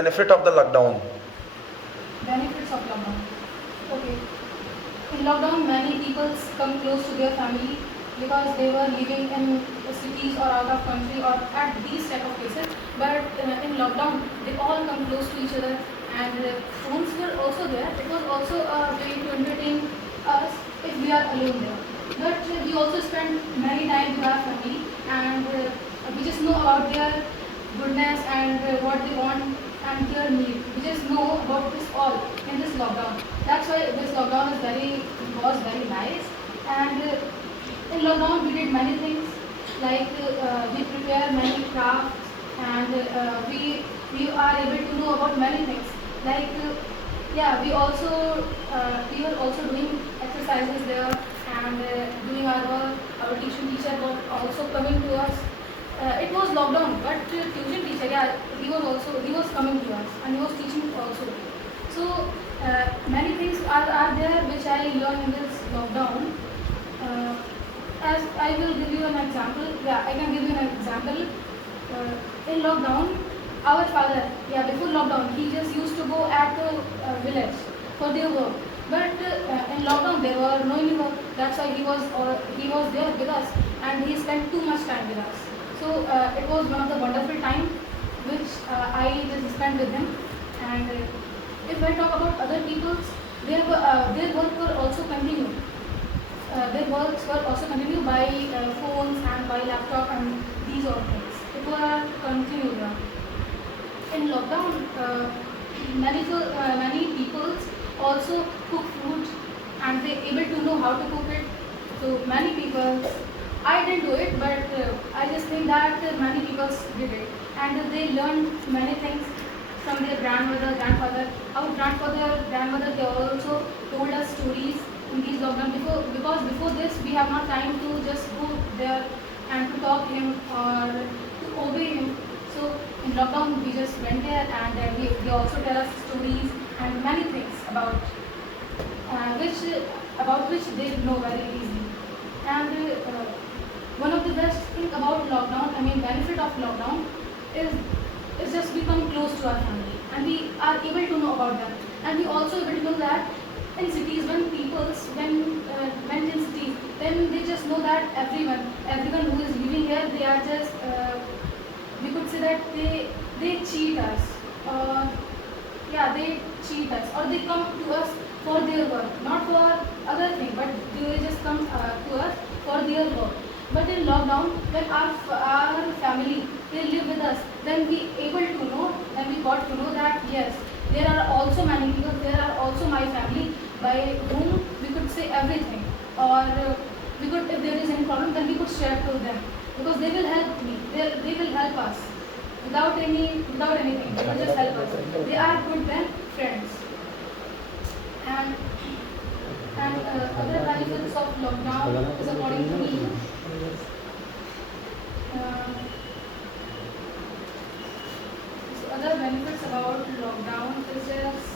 benefit of the lockdown? Benefits of lockdown. Okay. In lockdown, many people come close to their family because they were living in cities or out of country or at these type of places. But in lockdown, they all come close to each other, and phones were also there. It was also a way to entertain us if we are alone there. But we also spend many time with our family, and we just know about their goodness and what they want and their need. We just know about this all in this lockdown. That's why this lockdown was very nice. And in lockdown we did many things, like we prepare many crafts, and we are able to know about many things. Like yeah, we were also doing exercises there, and doing our work. Our tuition teacher was also coming to us. It was lockdown, but tuition teacher, yeah, he was coming to us, and he was teaching also. So many things are there which I learned in this lockdown. Uh, as I will give you an example, yeah, I can give you an example. In lockdown, our father, yeah, before lockdown, he just used to go at the village for their work. But in lockdown, there were no any work. That's why he was there with us, and he spent too much time with us. So it was one of the wonderful time which I just spent with him. And if I talk about other people's, their work were also continued. Their works were also continued by phones and by laptop and these all things. It were continued. In lockdown, many people also cook food, and they able to know how to cook it. So many people, I didn't do it, but I just think that many people did it, and they learned many things from their grandmother, grandfather. Our grandmother, they also told us stories in these lockdown because before this we have not time to just go there and to talk him or to obey him. So in lockdown we just went there, and they also tell us stories and many things which they know very easily. And one of the best thing about lockdown, I mean benefit of lockdown, is just become close to our family, and we are able to know about them, and we also able to know that in cities when when went in cities, then they just know that everyone who is living here, they are just we could say that they cheat us, or yeah, they cheat us, or they come to us for their work, not for other thing, but they just come to us for their work. But in lockdown, when our family, they live with us, then we able to know, then we got to know that yes, there are also many people, there are also my family by whom we could say everything, or we could, if there is any problem, then we could share to them, because they will help me, they will help us without anything, they will just help us. They are good than friends. And other benefits of lockdown is, according to me, so other benefits about lockdown is just